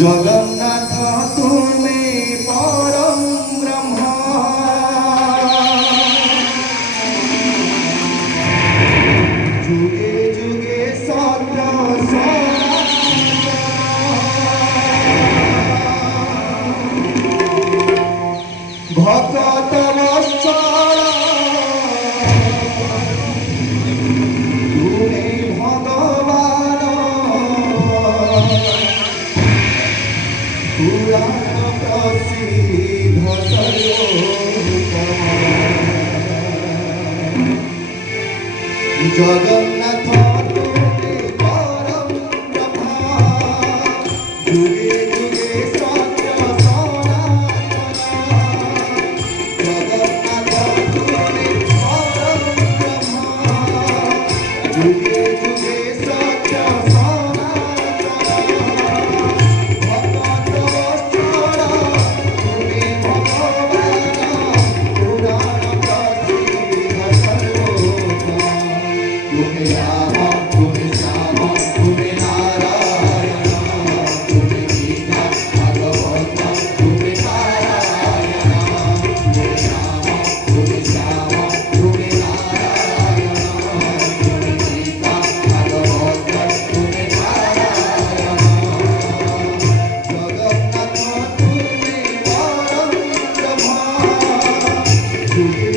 জগন্নাথ তুমি পরম ব্রহ্ম, যুগে যুগে সত্য ভক্ত বৎসল তুমি ভগবান, পুরাণ প্রসিদ্ধ জগন্নাথ তুমি পরম ব্রহ্ম, যুগে যুগে সত্য সনাতন। জগন্নাথ তুমি পরম ব্রহ্ম, যুগে যুগে সত্য সনাতন। ভক্ত বৎসল তুমি ভগবান, পুরাণ প্রসিদ্ধ সর্বোত্তম। তুমি রাম, তুমি শ্যাম, তুমি নারায়ণ, তুমি গীতা ভাগবত, তুমি নারায়ণ। তুমি রাম, তুমি শ্যাম, তুমি নারায়ণ, তুমি গীতা ভাগবত, তুমি নারায়ণ। জগন্নাথ তুমি পরম ব্রহ্ম, যুগে